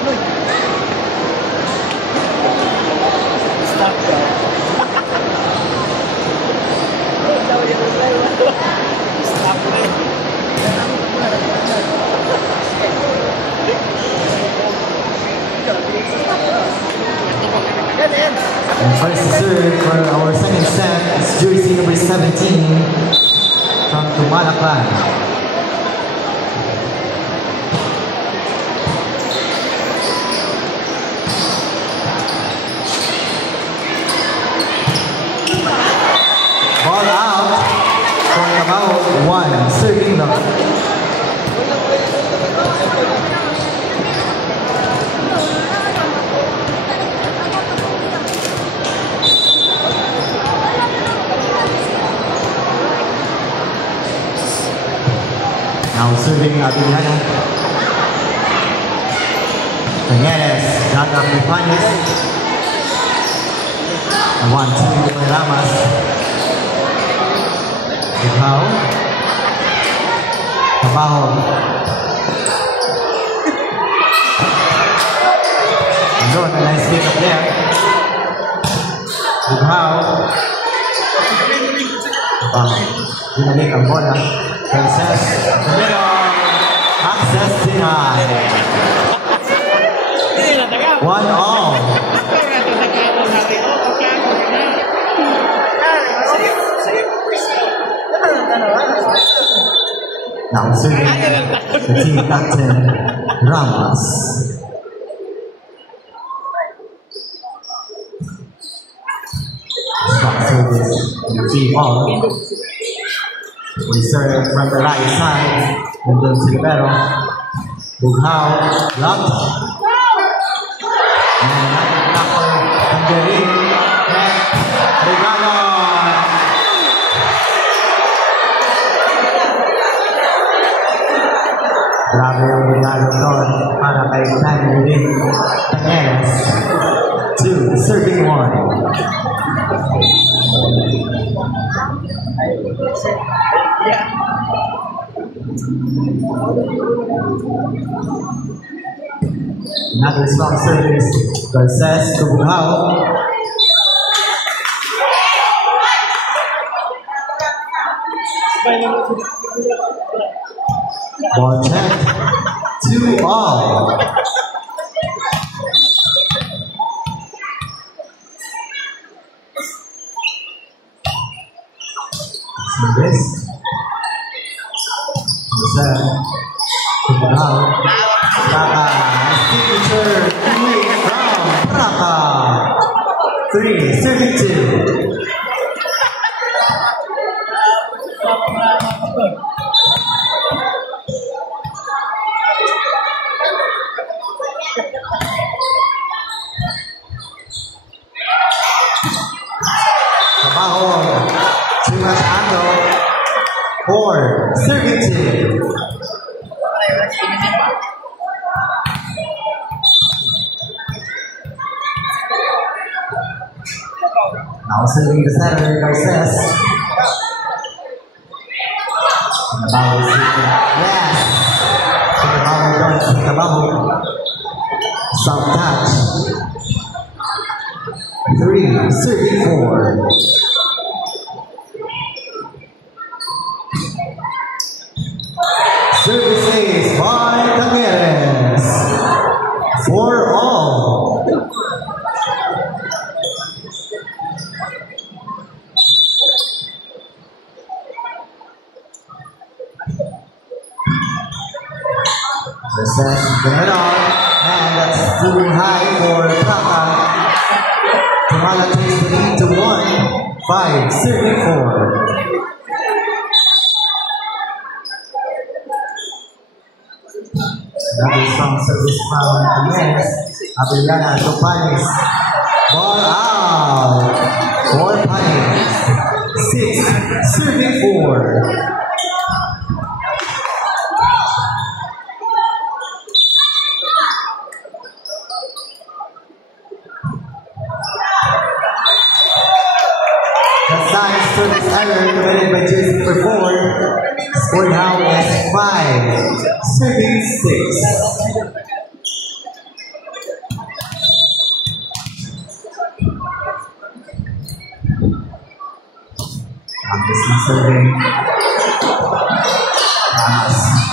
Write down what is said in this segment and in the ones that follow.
And first to serve for our second set is jersey number 17 from Tumalaklan. Ball out for Cabao 1, serving the now serving Abiliana. Tañeres, Jaga Pipanes. 1-2 by Lamas. Ikaw. Cabao. Yun, a nice pick up there. Ikaw. Cabao. Dinalik ang bola. Princess, the middle, access denied. 1-all. Now serving the team captain, Ramos. Strong service in the free ball. We serve from the right side, and then Silvero. Bughaw, blocked. And Nakor, Tangerin, and Regalo. Grabe yung regalo doon para kay Tangerin. Tañeres, 2, serving 1. Another strong service, Garces to Bughaw. Ball check, 2-all. Service. To Bughaw. Praka, signature 3 from Praka. 3, serving 2. Cabao, too much angle. 4, serving 2. Now serving the center, Garces. Cabao is shooting. Yes! Cabao does Cabao. Soft touch. 3, serving 4. Services by Tañeres. 4-all. Garces, the middle, and that's too high for Praka. Tumala takes the lead to 1, 5, serving 4. Another strong service from Tañeres. Abiliana to Panis. Ball out for Panis. 6, serving 4. Service error committed by jersey number 4. Score now is 5, serving 6. This is serving.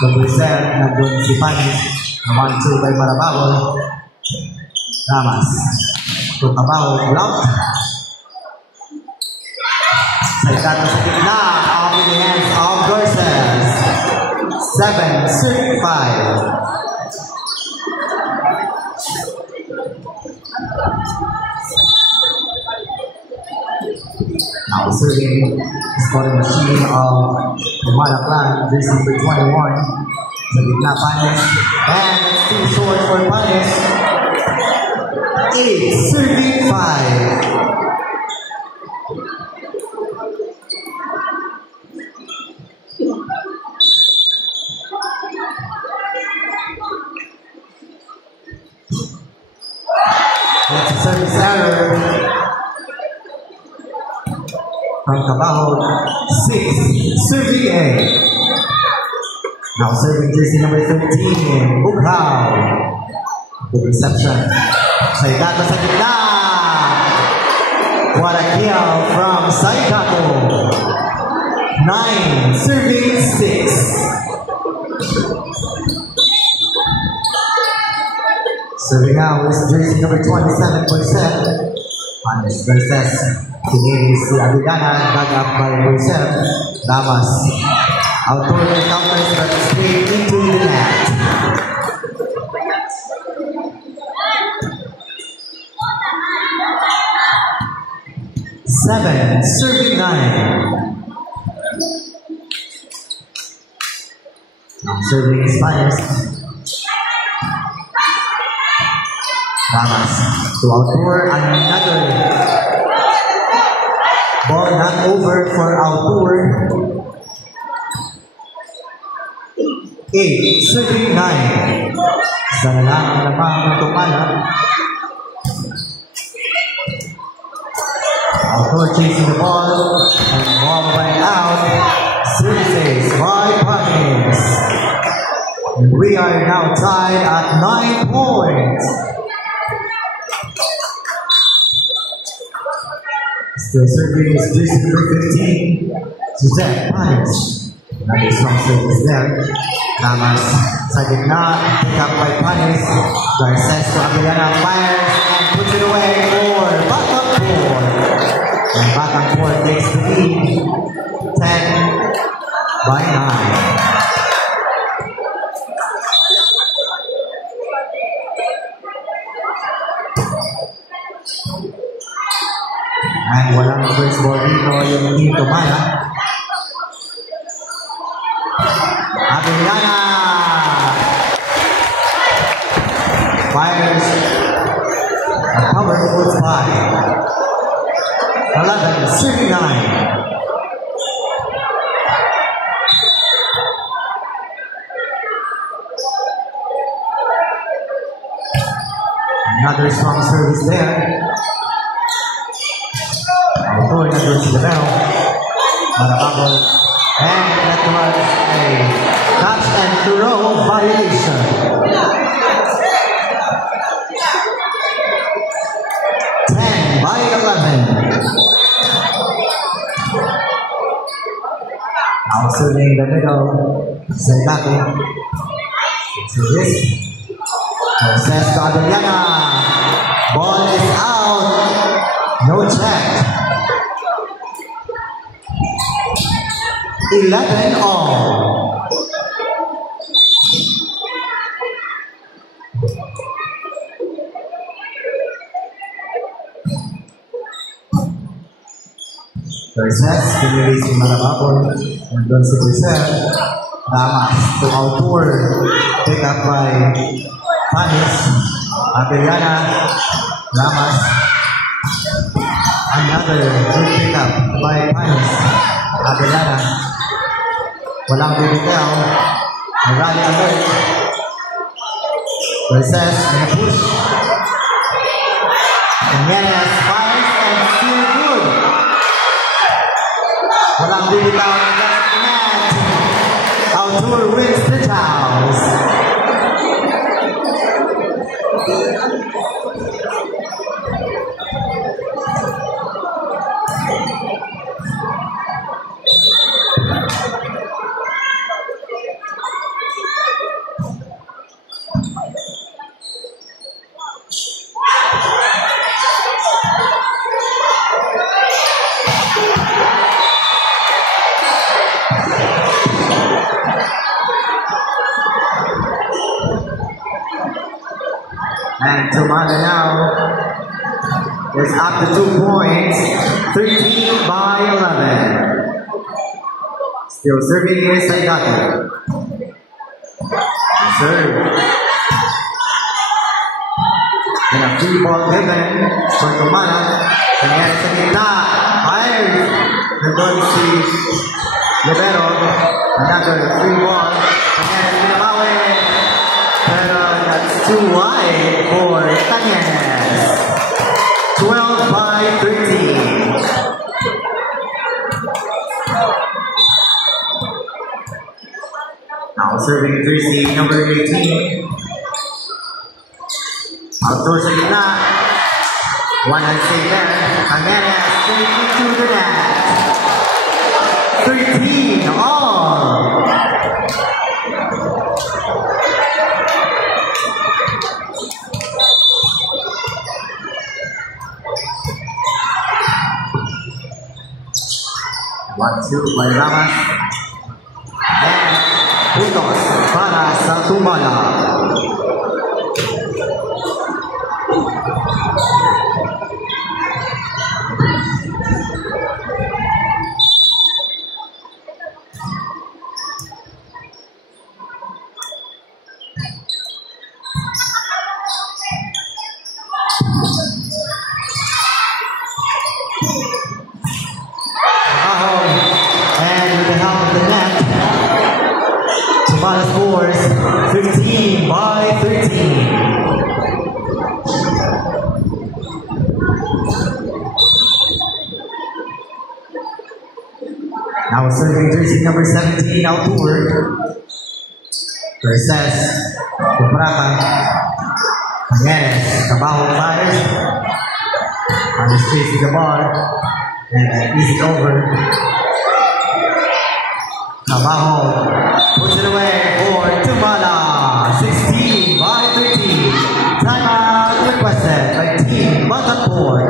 Double serve. Nandun si Panis. 1-2 by Marabao. Ramas. Tukabao. Blocked. Saltado sa gitna. Off in the hands of Garces. 7-5. Now serving scoring machine of the Malaclan, jersey number 21. Sa gitna, Panis. And it's too short for Panis. 8-5. That's a service error from Cabahod. 6, serving A. Now serving jersey number 13, Bukhao. Good reception. Saikato sa gitna. What a kill from Saikato. 9, serving 6. Serving now is jersey number 27 for set. Panis versus Tingin si Abigana, dug up by Rousseff. Damas. Outdoor counters but straight into the net. Seven, serving 9. Now serving is Panis. Damas to outdoor another ball not over for outdoor. 8, serving 9. Isa na lang ang namang tumala. Outdoor chasing the ball and ball went out. Services by Panis. We are now tied at 9 points. Still serving is jersey number 15, Suzette Panis. Another strong service there. Damas sa gitna, pick up by Panis. Garces to Abigana, fires and puts it away for bottom 4. And bottom 4 takes the lead, 10-9. And walang first ball dito yung team tumala. Abigana fires a powerful spy. 11-9. Another strong service there. Going to the bell. Marabao. And that was a touch and throw violation. By 11. Now serving the middle. Saikato. So this. Says to Abigana. Ball is out. No check. 11 all. Garces, pinili si Marabao. Nandun si Garces. Damas to outdoor. Pick up by Panis. Abigana. Damas. Another good pick up by Panis. Abigana. Walang bibitaw. Rally alert. Garces in a push. And Jimenez fires and still good. Walang bibitaw ng left net. Outdoor wins the toss. And Tumala now is up to 2 points, 13-11. Still serving is Saigata. Serve. And a free ball given for Tumala. And yan sa gitna. Fires. Nandun si Libero. Another free ball. And yan si Pinabawi. Pero that's too wide for Tanyanes. 12-13. Now serving jersey number 18. Outdoors sa gitna. One and save there. Tanyanes straight into the net. 13 all. One, two by Ramas. And puntos para sa Tumala. And with the help of the net, Tumala scores 15-13. Now serving jersey number 17, outdoor. Versus Kupraka. Tanyanes, Trabajo fires. And he's chasing the ball. And easy over. Trabajo puts it away for Tumala. 16-13. Timeout requested by Team Batanpor.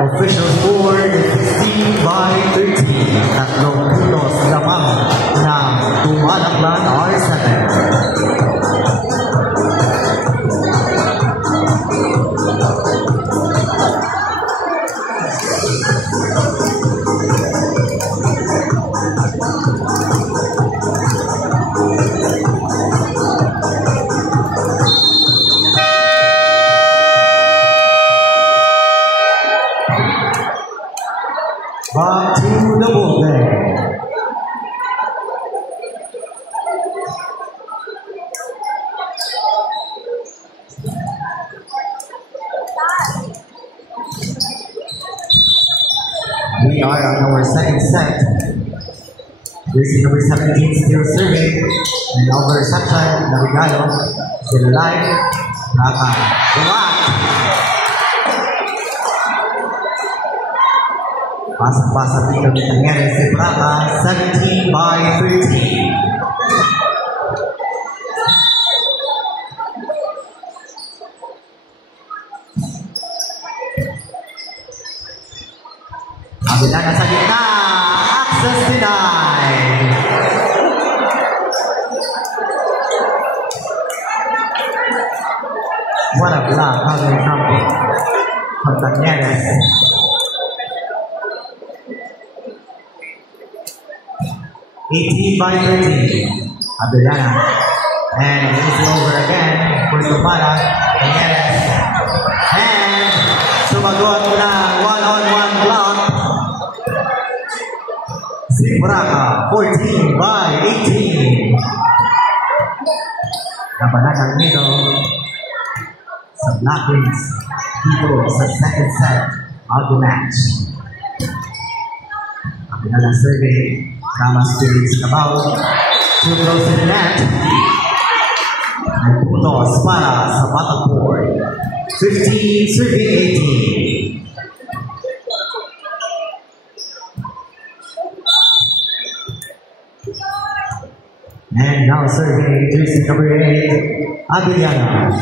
Official score 16-13. Tatlong puntos lamang ng Tumalaklan R7. Back to the bullpen. We are on our second set. Jersey number 17 still serving. And over reception, Navigado still alive. Raka, blocked. Pasang-pasa dito ni Tanyanes si Prata, 17-13. Abilangan sa gitna, access denied. What a block coming from Tanyanes. 18-13. Abellana. And it's over again for Tumala. Tanyanes. And sumagot na one-on-one block. Si Braca, 14-18. Nabanatang nito sa Black Wings dito sa second set of the match. Abellana survey. Ramas Felix about too close to the net. And puntos para sa Batanpor. 15-18. And now serving jersey number 8, Abellana.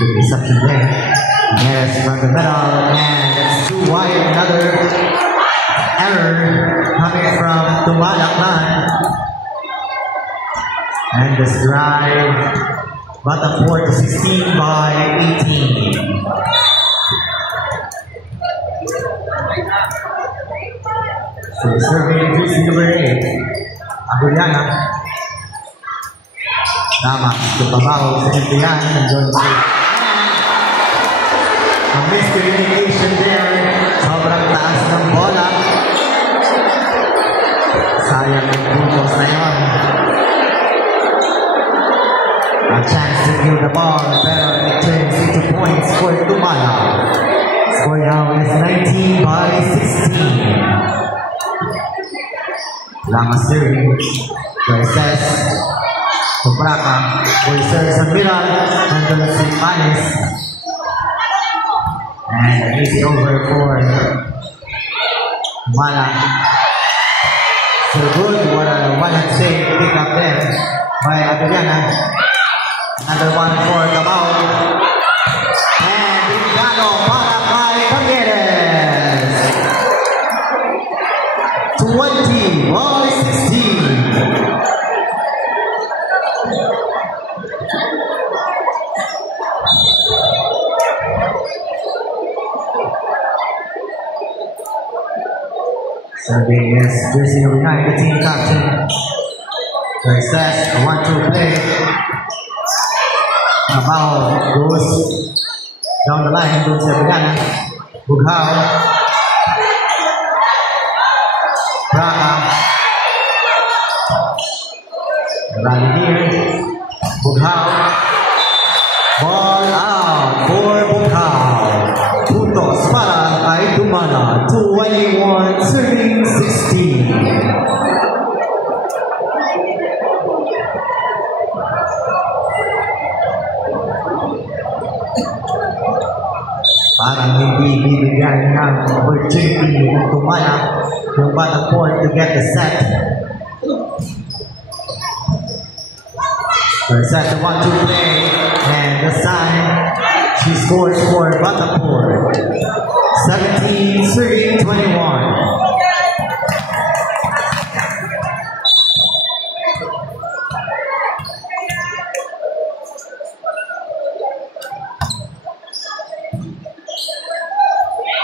Good reception there. Yes, from the middle, and it's too wide. Another error coming from Tumalaklan. And this drive Bottom 4 to 16 by 18. So serving jersey number 8, Aguliana. Tama, tumabaho sa Indian. A miscommunication there. Sobrang taas ng bola. Sayang yung puntos na yun. A chance to view the ball, pero it turns into points for Tumala. Score now is 19 by 16. Lama serving. Garces. Sobraka. Boyser sa middle. Nandun si Panis. And an easy over for Tumala. So good. What a one-hand save pick up there by Adriana. Another one for Cabao. And Brigado para kay Camieres. 20 by 16. Serving is jersey number 9, the team captain. Success, a 1-2 play. Cabao goes down the line, goes to Brigana. Bughao. Braga. Rally here. Bughao. Ball out for Bughao. Puntos para kay Tumala. 21 serving 16. Parang hindi bibigyan ng opportunity ng Tumala yung bottom court to get the set. So set the 1-2 play, and this time she scores for bottom court. 17-21.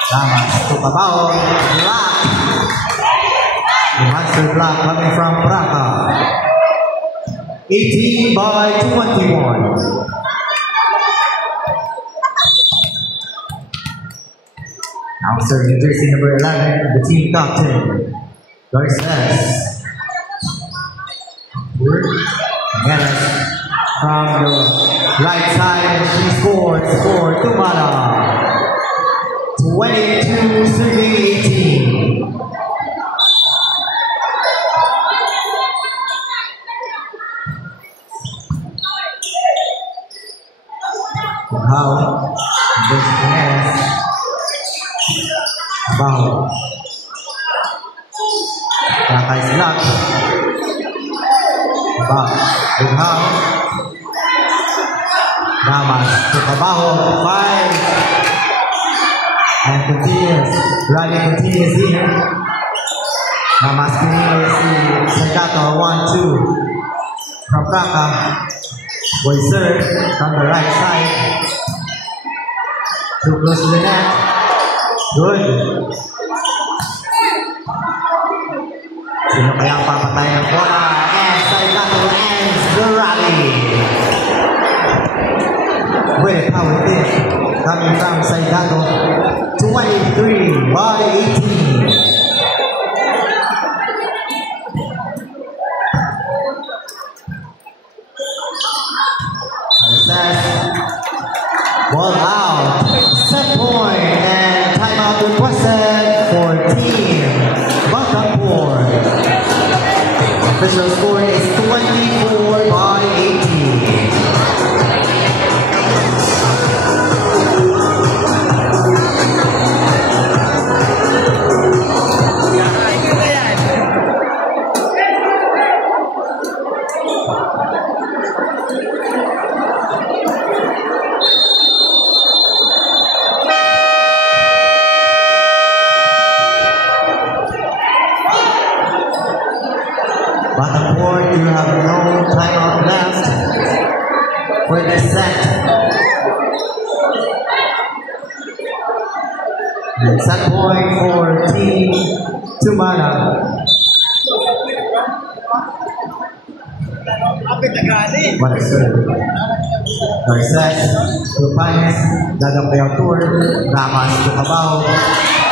Lamas to Cabao, block. The monster block coming from Braga. 18 by 21. Now serving jersey number 11, the team captain, Garces. Jimenez from the right side, and she scores for Tumala. 22-18. How? This Jimenez. Wow. Nakais block. Back. Bughao. Lamas to Cabao. 5. And continues. Rally continues here. Lamas continues to Segato. 1-2. From Braga. Boyser from the right side. Too close to the net. Good. Sino kaya ang papatay ng bola? And Segato ends the rally. With power hit coming from Segato. 23 by 18. Ball out. Set point and timeout requested for team Butterport. Official score is 24 by 18. Bottom court, you have no timeout left. for the set. And set point for Team Tumana. What a serve. Garces, Lupanes, Dagampay Tour, Ramas, Tucabaw,